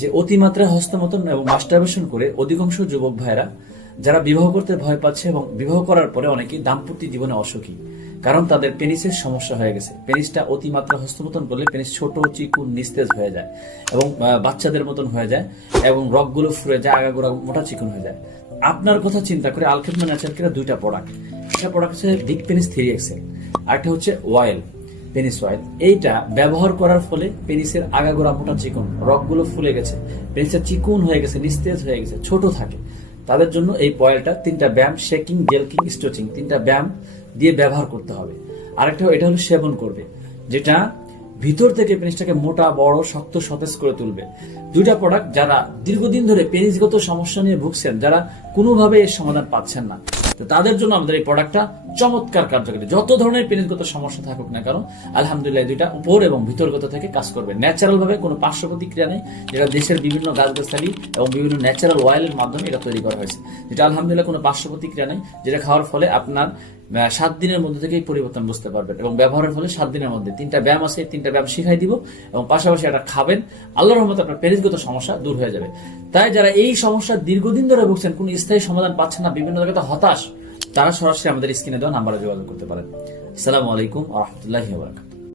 যে অতিমাত্রায় হস্তমৈথুন এবং মাস্টারবেশন করে অধিকাংশ যুবক ভাইরা যারা বিবাহ করতে ভয় পাচ্ছে এবং বিবাহ করার পরে অনেকেই দাম্পত্য জীবনে অসুখী, কারণ তাদের পেনিসের সমস্যা হয়ে গেছে। পেনিসটা অতিমাত্রা হস্তমৈথুন করলে পেনিস ছোট, চিকুন, নিস্তেজ হয়ে যায় এবং বাচ্চাদের মতন হয়ে যায় এবং রগগুলো ফুরে যায়, আগাগোড়া মোটা চিকুন হয়ে যায়। আপনার কথা চিন্তা করে আলকেমিয়া ন্যাচারাল কেয়ার দুইটা প্রোডাক্ট, একটা প্রোডাক্ট হচ্ছে ডিক পেনিস 3XL, আরেকটা হচ্ছে অয়েল, পেনিস অয়েল। এইটা ব্যবহার করার ফলে পেনিসের আগাগোড়া মোটা চিকুন, রগগুলো ফুলে গেছে, পেনিসের চিকুন হয়ে গেছে, নিস্তেজ হয়ে গেছে, ছোট থাকে, তাদের জন্য এই অয়েলটা 3টা ব্যায়াম, শেকিং, জেলকিং, স্ট্রেচিং, 3টা ব্যায়াম দিয়ে ব্যবহার করতে হবে। আরেকটা এটা হলো সেবন করবে, যেটা ভিতর থেকে পেনিসটাকে মোটা, বড়, শক্ত, সতেজ করে তুলবে। দুইটা প্রোডাক্ট যারা দীর্ঘদিন ধরে পেনিসগত সমস্যা নিয়ে ভুগছেন, যারা কোনোভাবে এর সমাধান পাচ্ছেন না, তো তাদের জন্য আমাদের এই প্রোডাক্টটা চমৎকার কার্যকরী। যত ধরনের পেনিসগত সমস্যা থাকুক না কেন, আলহামদুলিল্লাহ দুইটা উপর এবং ভিতরগত থেকে কাজ করবে ন্যাচারাল ভাবে, কোনো পার্শ্ব প্রতিক্রিয়া নেই, যেটা দেশের বিভিন্ন গাছগাছালি এবং বিভিন্ন ন্যাচারাল অয়েলের মাধ্যমে এটা তৈরি করা হয়েছে, যেটা আলহামদুলিল্লাহ কোনো পার্শ্ব প্রতিক্রিয়া নেই, যেটা খাওয়ার ফলে আপনার 7 দিনের মধ্যে থেকেই পরিবর্তন বুঝতে পারবেন। এবং ব্যবহারের ফলে 7 দিনের মধ্যে 3টা ব্যায়াম আছে, 3টা ব্যায়াম শিখাই দিব এবং পাশাপাশি এটা খাবেন, আল্লাহর রহমতে আপনার পেনিসগত সমস্যা দূর হয়ে যাবে। তাই যারা এই সমস্যা দীর্ঘদিন ধরে ভুগছেন, কোনো স্থায়ী সমাধান পাচ্ছেন না, বিভিন্ন জায়গাতে হতাশ, তারা সরাসরি আমাদের স্ক্রিনে দেওয়া নাম্বারে যোগাযোগ করতে পারেন। আসসালামু আলাইকুম ওয়া রাহমাতুল্লাহি ওয়া বারাকাতুহু।